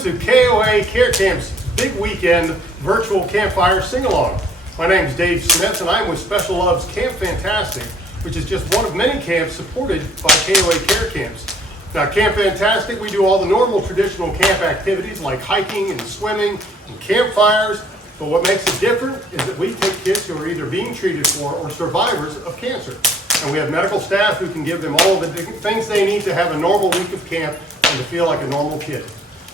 to KOA Campgrounds Big Weekend Virtual Campfire Sing-Along. My name is Dave Smith and I'm with Special Love's Camp Fantastic, which is just one of many camps supported by KOA Campgrounds. Now, Camp Fantastic, we do all the normal traditional camp activities like hiking and swimming and campfires, but what makes it different is that we take kids who are either being treated for or survivors of cancer. And we have medical staff who can give them all the things they need to have a normal week of camp and to feel like a normal kid.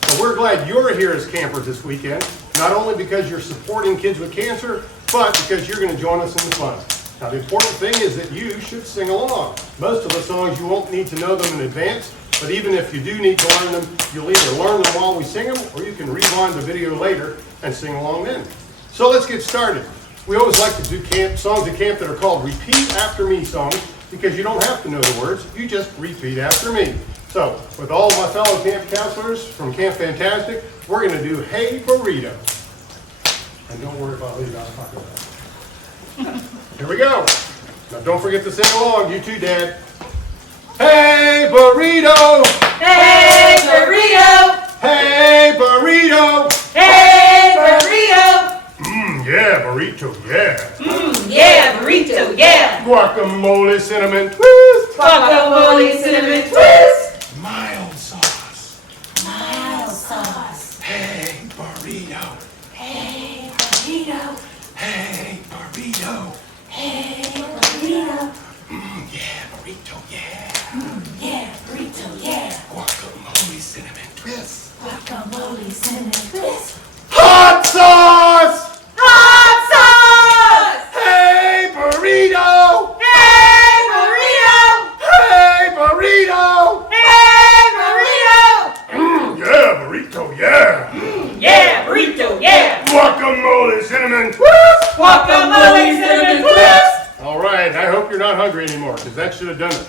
So we're glad you're here as campers this weekend, not only because you're supporting kids with cancer, but because you're going to join us in the fun. Now, the important thing is that you should sing along. Most of the songs you won't need to know them in advance, but even if you do need to learn them, you'll either learn them while we sing them, or you can rewind the video later and sing along then. So let's get started. We always like to do songs at camp that are called Repeat After Me songs, because you don't have to know the words, you just repeat after me. So, with all my fellow camp counselors from Camp Fantastic, we're going to do Hey Burrito. And don't worry about leaving out talking about it. Here we go. Now don't forget to sing along, you too, Dad. Hey Burrito! Hey Burrito! Hey Burrito! Hey Burrito! Yeah, burrito, yeah. Yeah, burrito, yeah. Guacamole, cinnamon twist. Guacamole, cinnamon twist. Mild sauce. Mild sauce. Hey burrito. Hey burrito. Hey burrito. Hey burrito. Yeah, burrito, yeah. Yeah, burrito, yeah. Guacamole, cinnamon twist. Guacamole, cinnamon twist. Hot sauce! Hot sauce! Hey burrito! Hey burrito! Hey burrito! Hey burrito! Yeah, burrito, yeah. Yeah, burrito, yeah. Guacamole, cinnamon twist. Guacamole, cinnamon twist. All right, I hope you're not hungry anymore, because that should have done it.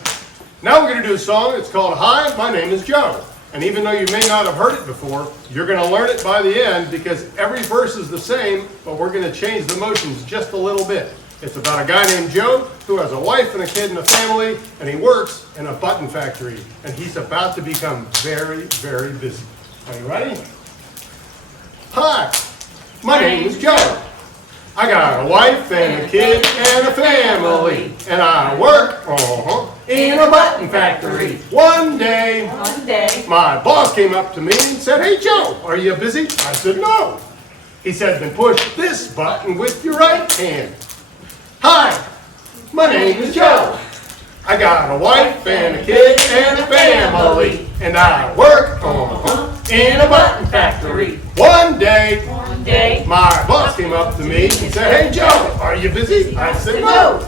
Now we're going to do a song. It's called Hi, My Name is Joe. And even though you may not have heard it before, you're going to learn it by the end, because every verse is the same, but we're going to change the motions just a little bit. It's about a guy named Joe who has a wife and a kid and a family, and he works in a button factory. And he's about to become very, very busy. Are you ready? Hi, my name is Joe. I got a wife and a kid and a family, and I work in a button factory. One day, my boss came up to me and said, "Hey Joe, are you busy?" I said, "No." He said, "Then push this button with your right hand." Hi, my name is Joe. I got a wife and a kid and a family, and I work in a button factory. One day, my boss came up to me and said, "Hey Joe, are you busy?" I said, "No."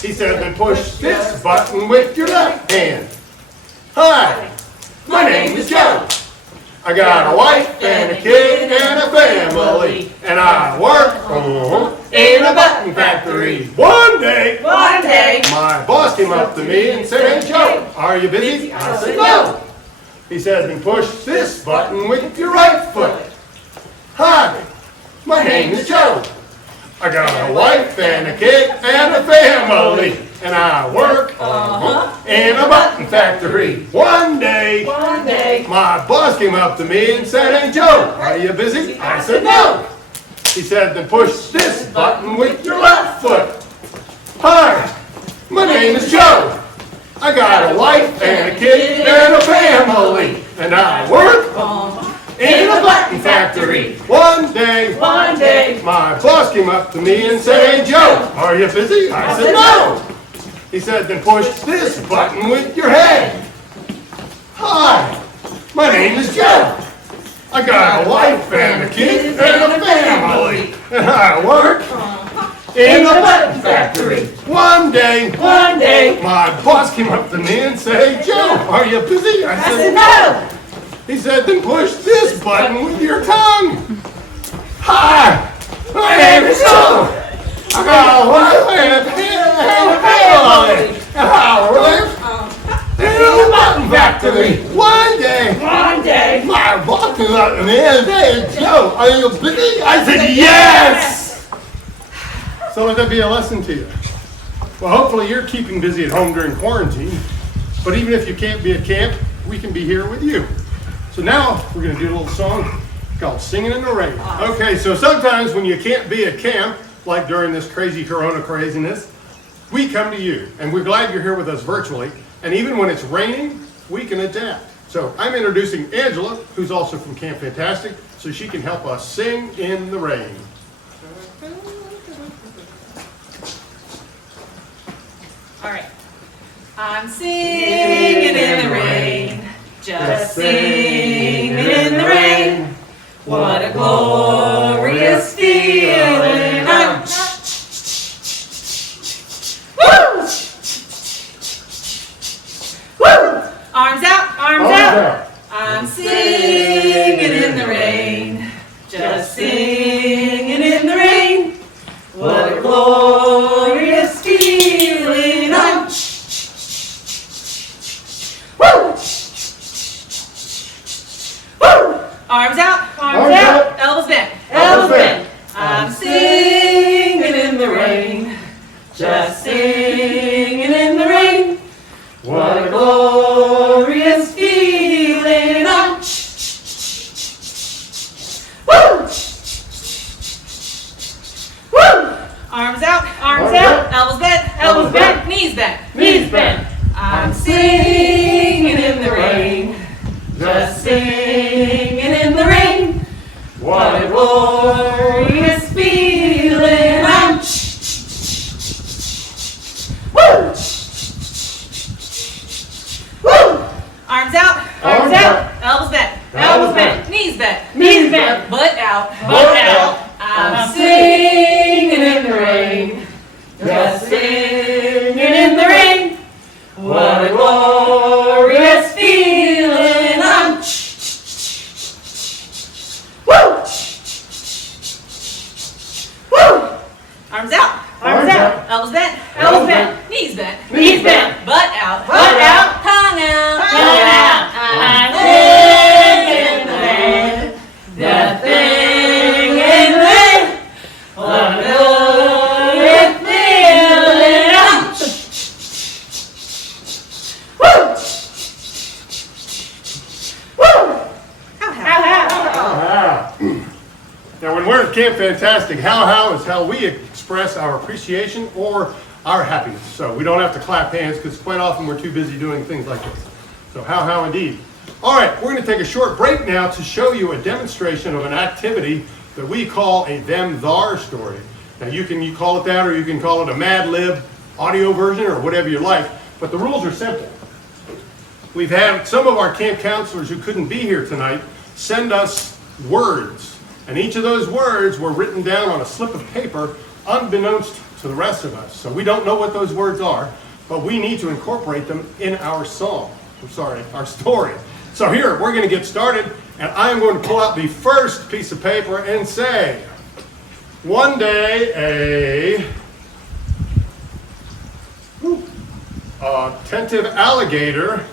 He said, "Then push this button with your left hand." Hi, my name is Joe. I got a wife and a kid and a family, and I work in a button factory. One day, my boss came up to me and said, "Hey Joe, are you busy?" I said, "No." He said, "Then push this button with your right foot." Hi, my name is Joe. I got a wife and a kid and a family, and I work in a button factory. One day, my boss came up to me and said, "Hey Joe, are you busy?" I said, "No." He said, "Then push this button with your left foot." Hi, my name is Joe. I got a wife and a kid and a family, and I work in a button factory. One day, my boss came up to me and said, "Hey Joe, are you busy?" I said, "No." He said, "Then push this button with your head." Hi, my name is Joe. I got a wife and a kid and a family, and I work in a button factory. One day, my boss came up to me and said, "Hey Joe, are you busy?" I said, "No." He said, "Then push this button with your tongue." Hi, my name is Joe. I got a wife and a kid and a family, and I work in a button factory. One day, my boss came up to me and said, "Hey Joe, are you busy?" I said, "Yes." So let that be a lesson to you. Well, hopefully you're keeping busy at home during quarantine, but even if you can't be at camp, we can be here with you. So now we're going to do a little song called Singing in the Rain. Okay, so sometimes when you can't be at camp, like during this crazy Corona craziness, we come to you, and we're glad you're here with us virtually. And even when it's raining, we can adapt. So I'm introducing Angela, who's also from Camp Fantastic, so she can help us sing in the rain. All right. I'm singing in the rain, just singing in the rain. What a glorious feeling. Woo! Woo! Arms out, arms out. I'm singing in the rain, just singing in the rain. What a glorious feeling. Woo! Woo! Arms out, arms out. Elbows bent, elbows bent. I'm singing in the rain, just singing in the rain. What a glorious feeling. Woo! Woo! Arms out, elbows bent, knees bent, knees bent. I'm singing in the rain, just singing in the rain. What a glorious feeling. Woo! Woo! Arms out, elbows bent, knees bent, butt out. I'm singing in the rain, just singing in the rain. What a glorious feeling. Woo! Woo! Arms out, elbows bent, knees bent, butt out, tongue out. I'm singing in the rain, just singing in the rain. What a glorious feeling. Woo! Woo! How. Now, when we're at Camp Fantastic, how is how we express our appreciation or our happiness. So we don't have to clap hands because quite often we're too busy doing things like this. So how indeed. All right, we're going to take a short break now to show you a demonstration of an activity that we call a them-thar story. Now you can call it that, or you can call it a Mad Lib audio version, or whatever you like, but the rules are simple. We've had some of our camp counselors who couldn't be here tonight send us words, and each of those words were written down on a slip of paper unbeknownst to the rest of us. So we don't know what those words are, but we need to incorporate them in our song. Our story. So here, we're going to get started, and I'm going to pull out the first piece of paper and say, one day a attentive alligator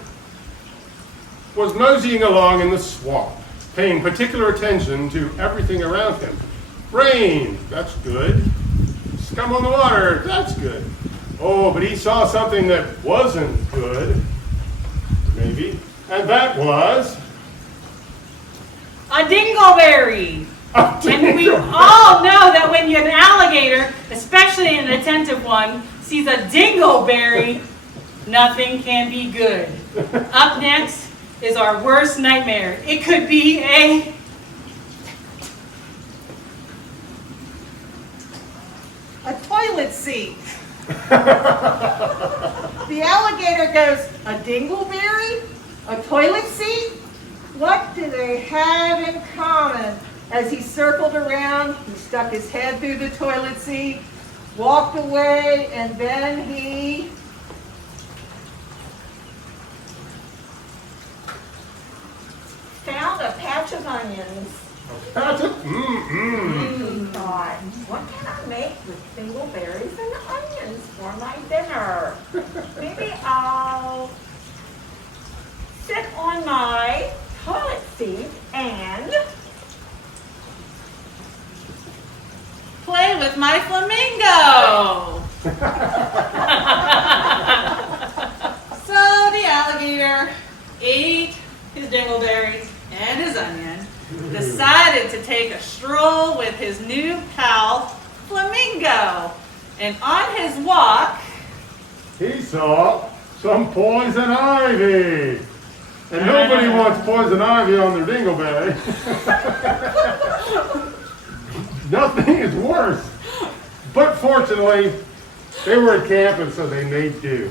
was moseying along in the swamp, paying particular attention to everything around him. Rain, that's good. Scum on the water, that's good. Oh, but he saw something that wasn't good, maybe, and that was a dingleberry. And we all know that when an alligator, especially an attentive one, sees a dingleberry, nothing can be good. Up next is our worst nightmare. It could be a toilet seat. The alligator goes, a dingleberry? A toilet seat? What do they have in common? As he circled around, he stuck his head through the toilet seat, walked away, and then he found a patch of onions. He thought, what can I make with dingleberries and onions for my dinner? Maybe I'll sit on my toilet seat and play with my flamingo. So the alligator ate his dingleberries stroll with his new pal, Flamingo. And on his walk, He saw some poison ivy. And nobody wants poison ivy on their dingleberry. Nothing is worse. But fortunately, they were at camp and so they made do.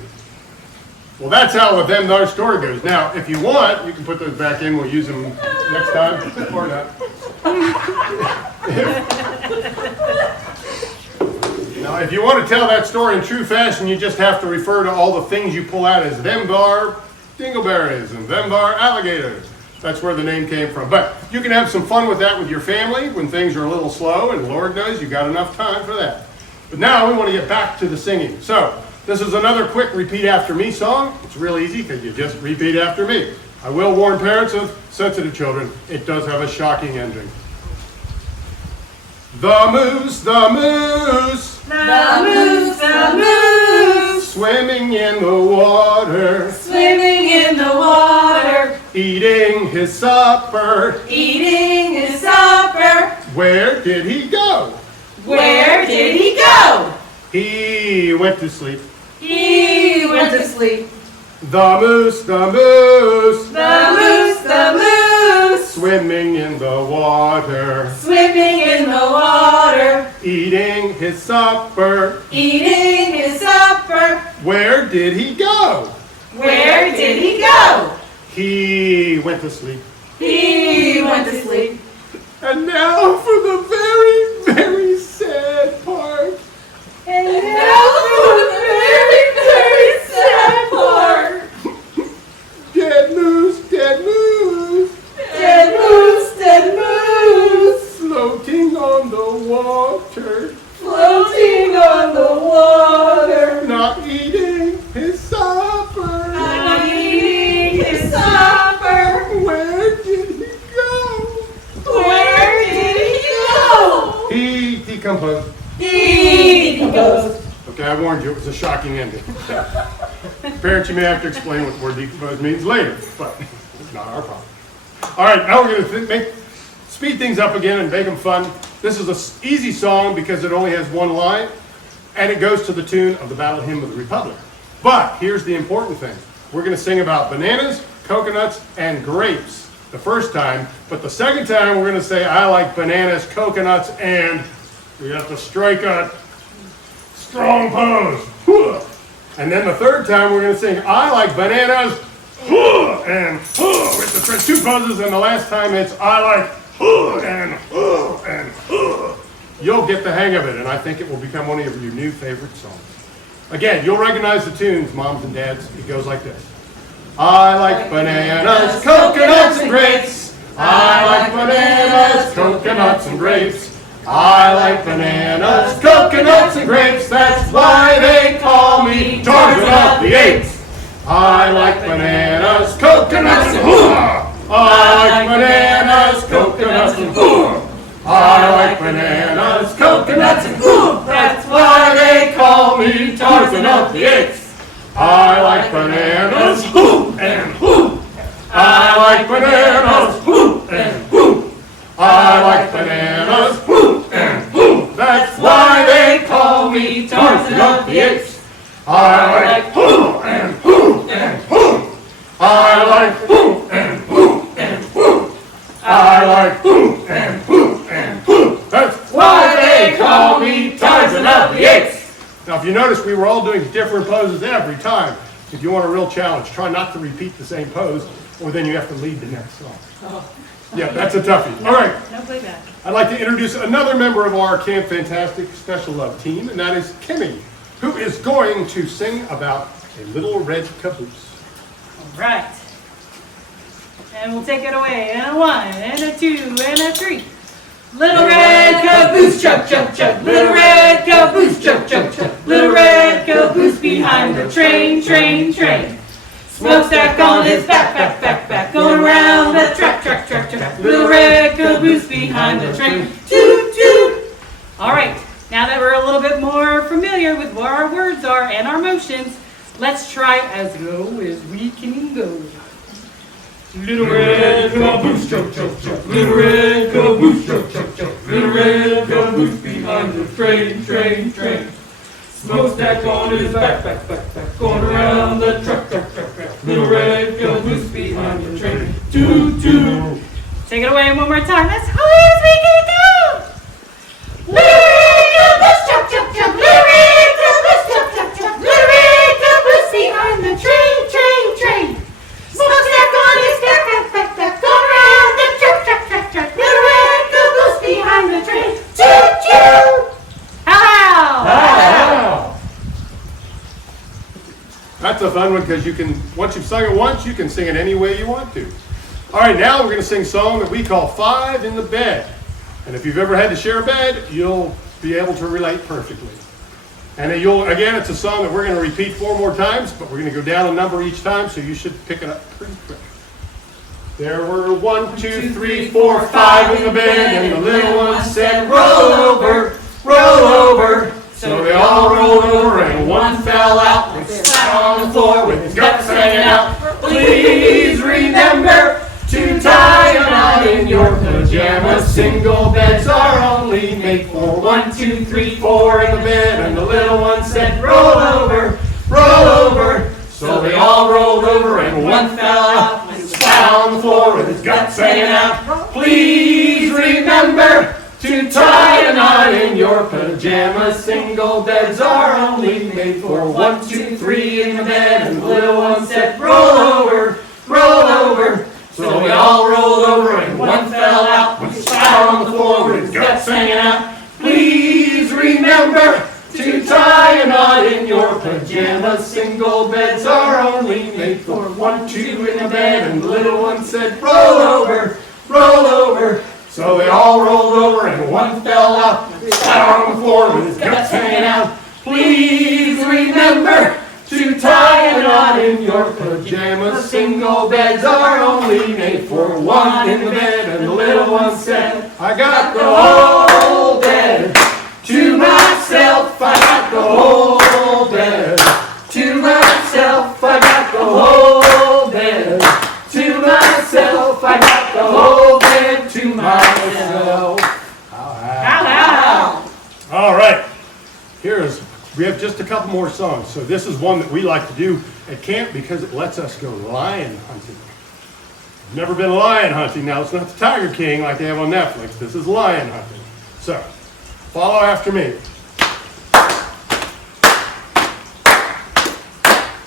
Well, that's how with them our story goes. Now, if you want, you can put those back in. We'll use them next time or not. Now, if you want to tell that story in true fashion, you just have to refer to all the things you pull out as them bar dingleberries and them bar alligators. That's where the name came from. But you can have some fun with that with your family when things are a little slow, and Lord knows you've got enough time for that. But now we want to get back to the singing. So this is another quick repeat after me song. It's real easy because you just repeat after me. I will warn parents of sensitive children, it does have a shocking ending. The moose, the moose, the moose, the moose, swimming in the water, swimming in the water, eating his supper. eating his supper. Where did he go? Where did he go? He went to sleep. He went to sleep. The moose, the moose, The moose, the moose, swimming in the water, swimming in the water, eating his supper. eating his supper. Where did he go? Where did he go? He went to sleep. He went to sleep. And now for the very, very sad part. And now for the very, very sad part. Dead moose, dead moose, Dead moose, dead moose, floating on the water, floating on the water, not eating his supper. not eating his supper. Where did he go? Where did he go? He decomposed. He decomposed. Okay, I warned you, it was a shocking ending. Parents, you may have to explain what the word decompose means later, but it's not our problem. All right, now we're going to speed things up again and make them fun. This is an easy song because it only has one line, and it goes to the tune of the Battle Hymn of the Republic. But here's the important thing. We're going to sing about bananas, coconuts, and grapes the first time, but the second time we're going to say, I like bananas, coconuts, and we have to strike a strong pose. And then the third time we're going to sing, I like bananas, and with the two poses, and the last time it's, I like and you'll get the hang of it, and I think it will become one of your new favorite songs. Again, you'll recognize the tunes, moms and dads. It goes like this. I like bananas, coconuts, and grapes. I like bananas, coconuts, and grapes. I like bananas, coconuts, and grapes. That's why they call me Tarzan of the Apes. I like bananas, coconuts, and I like bananas, coconuts, and I like bananas, coconuts, and that's why they call me Tarzan of the Apes. I like bananas, and I like bananas, and I like bananas, and that's why they call me Tarzan of the Apes. I like and I like and I like and that's why they call me Tarzan of the Apes. Now, if you notice, we were all doing different poses every time. If you want a real challenge, try not to repeat the same pose, or then you have to lead the next song. Yeah, that's a toughie. All right. No playback. I'd like to introduce another member of our Camp Fantastic Special Love team, and that is Kimmy, who is going to sing about a little red caboose. All right. And we'll take it away. And a 1, and a 2, and a 3. Little red caboose, chug, chug, chug. Little red caboose, chug, chug, chug. Little red caboose behind the train, train, train. Smokestack on his back, back, back, back. Going around the track, track, track, track. Little red caboose behind the train. Toot, toot. All right. Now that we're a little bit more familiar with what our words are and our motions, let's try as low as we can go. Little red caboose, jump, jump, jump. Little red caboose, jump, jump, jump. Little red caboose behind the train, train, train. Smokestack on his back, back, back, back. Going around the truck, truck, truck, truck. Little red caboose behind the train. Toot, toot. Take it away one more time. That's how fast we can go. Little red caboose, jump, jump, jump. Little red caboose, jump, jump, jump. Little red caboose behind the train, train, train. Smokestack on his back, back, back, back. Going around the truck, truck, truck, truck. Little red caboose behind the train. Choo, choo. How? That's a fun one because you can, once you've sung it once, you can sing it any way you want to. All right, now we're going to sing a song that we call Five in the Bed. And if you've ever had to share a bed, you'll be able to relate perfectly. And then again, it's a song that we're going to repeat 4 more times, but we're going to go down a number each time, so you should pick it up pretty quick. There were 1, 2, 3, 4, 5 in the bed, and the little one said, roll over, roll over. So they all rolled over, and one fell out and sat on the floor with his guts hanging out. Please remember to tie a knot in your pajamas. Single beds are only made for 1, 2, 3, 4 in the bed. And the little one said, roll over, roll over. So they all rolled over, and one fell out and sat on the floor with his guts hanging out. Please remember to tie a knot in your pajamas. Single beds are only made for 1, 2, 3 in the bed. And the little one said, roll over, roll over. So we all rolled over, and one fell out and sat on the floor with his guts hanging out. Please remember to tie a knot in your pajamas. Single beds are only made for 1, 2 in the bed. And the little one said, roll over, roll over. So they all rolled over, and one fell out and sat on the floor with his guts hanging out. Please remember to tie a knot in your pajamas. Single beds are only made for 1 in the bed. And the little one said, I got the whole bed to myself. I got the whole bed to myself. I got the whole bed to myself. I got the whole bed to myself. How? All right, we have just a couple more songs. So this is one that we like to do at camp because it lets us go lion hunting. I've never been lion hunting. Now, it's not the Tiger King like they have on Netflix. This is lion hunting. So, follow after me.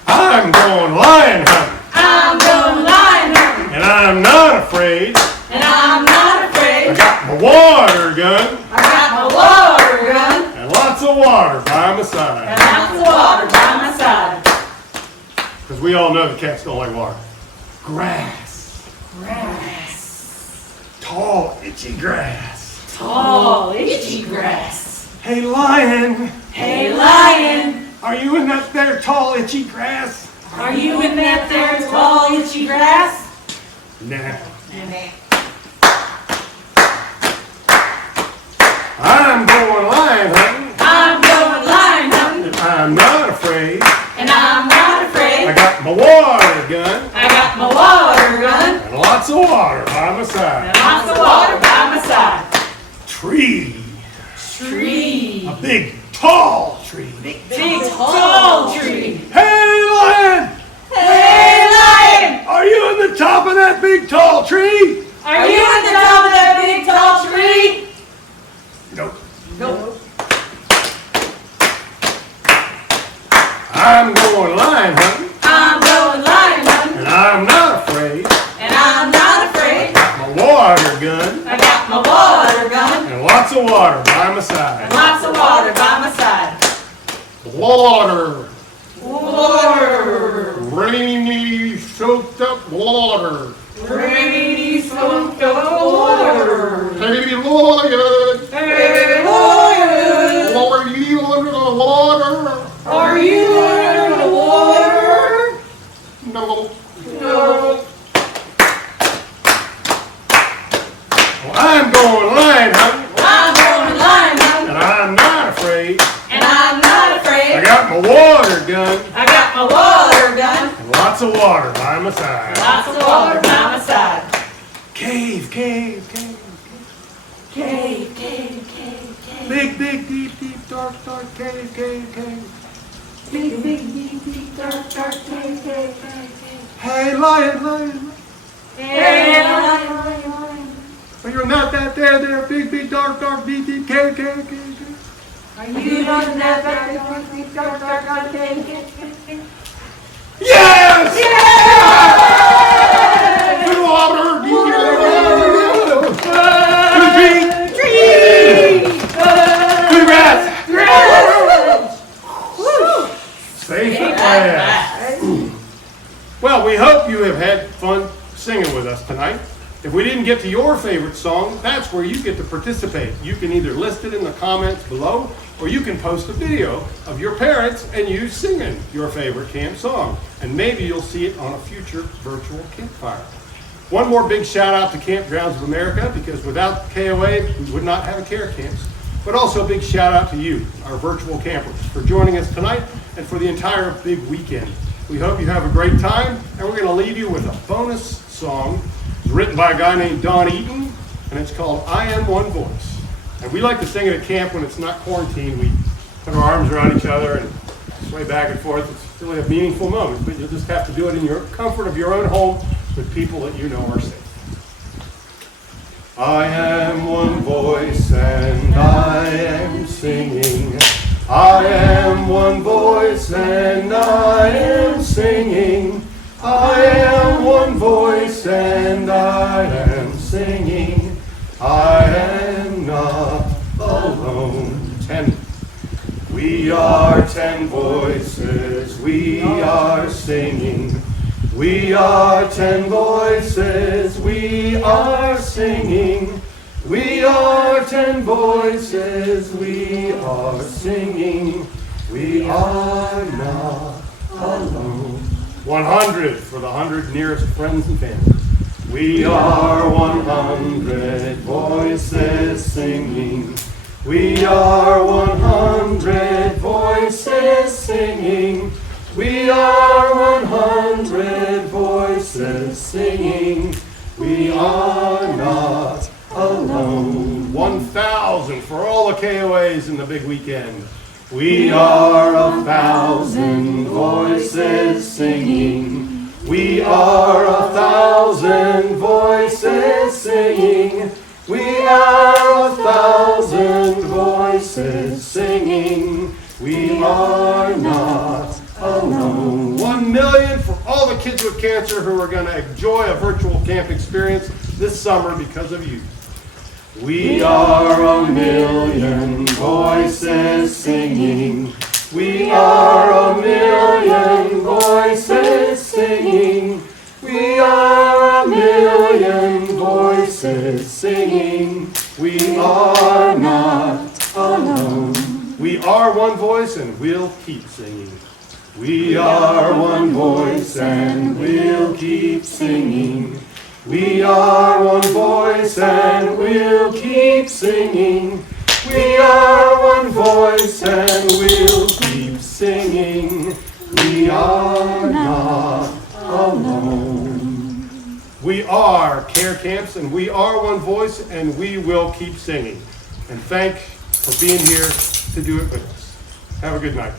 I'm going lion hunting. I'm going lion hunting. And I'm not afraid. And I'm not afraid. I got my water gun. I got my water gun. And lots of water by my side. And lots of water by my side. Because we all know the cats don't like water. Grass. Grass. Tall, itchy grass. Tall, itchy grass. Hey, lion. Hey, lion. Are you in that there tall, itchy grass? Are you in that there tall, itchy grass? Nah. I'm going lion hunting. I'm going lion hunting. And I'm not afraid. And I'm not afraid. I got my water gun. I got my water gun. And lots of water by my And side. lots of water by my side. Tree. Tree. A big, tall tree. Big tall tree. Hey, lion! Hey, lion. Are you in the top of that big, tall tree? Are you at the top of that big tall tree? Nope. Nope. I'm going lion hunting. I'm going lion hunting. And I'm not afraid. And I'm not afraid. My water gun. I got my water gun. And lots of water by my And side. lots of water by my side. Water. Water. Rainy, soaked up water. Rainy, soaked up water. Hey, lion. Hey, lion. Are you under the water? Are you under the water? No. No. Well, I'm going lion hunting. I'm going lion hunting. And I'm not afraid. And I'm not afraid. I got my water gun. I got my water gun. And lots Lots of water by my side. Lots of water by my side. Cave, cave, cave. Cave, cave, cave, cave. Big, big, deep, deep, dark, dark, cave, cave, cave. Big, big, deep, deep, dark, dark, cave, cave, cave, cave. Hey, lion, lion. Hey, lion, lion, lion. Oh, you're not that there, big, big, dark, dark, deep, deep, cave, cave, cave, cave. Are you not in that dark, deep, dark, dark, dark, cave, cave, cave, cave? Yes! Good water, good tree, good grass. Safe at last. Well, we hope you have had fun singing with us tonight. If we didn't get to your favorite song, that's where you get to participate. You can either list it in the comments below, or you can post a video of your parents and you singing your favorite camp song. And maybe you'll see it on a future virtual campfire. One more big shout out to Campgrounds of America, because without KOA, we would not have a care camps. But also a big shout out to you, our virtual campers, for joining us tonight and for the entire big weekend. We hope you have a great time, and we're going to leave you with a bonus song. It's written by a guy named Don Eaton, and it's called I Am One Voice. And we like to sing it at camp when it's not quarantine. We put our arms around each other and sway back and forth. It's really a meaningful moment, but you'll just have to do it in your comfort of your own home with people that you know are safe. I am one voice and I am singing. I am one voice and I am singing. I am one voice and I am singing. I am not alone. 10. We are 10 voices. We are singing. We are 10 voices. We are singing. We are 10 voices. We are singing. We are not alone. 100 for the 100 nearest friends and family. We are 100 voices singing. We are 100 voices singing. We are 100 voices singing. We are not alone. 1,000 for all the KOAs in the big weekend. We are 1,000 voices singing. We are 1,000 voices singing. We are 1,000 voices singing. We are not alone. 1 million for all the kids with cancer who are going to enjoy a virtual camp experience this summer because of you. We are 1 million voices singing. We are 1 million voices singing. We are 1 million voices singing. We are not alone. We are one voice and we'll keep singing. We are one voice and we'll keep singing. We are one voice and we'll keep singing. We are one voice and we'll keep singing. We are not alone. We are Care Camps and we are one voice and we will keep singing. And thanks for being here to do it with us. Have a good night.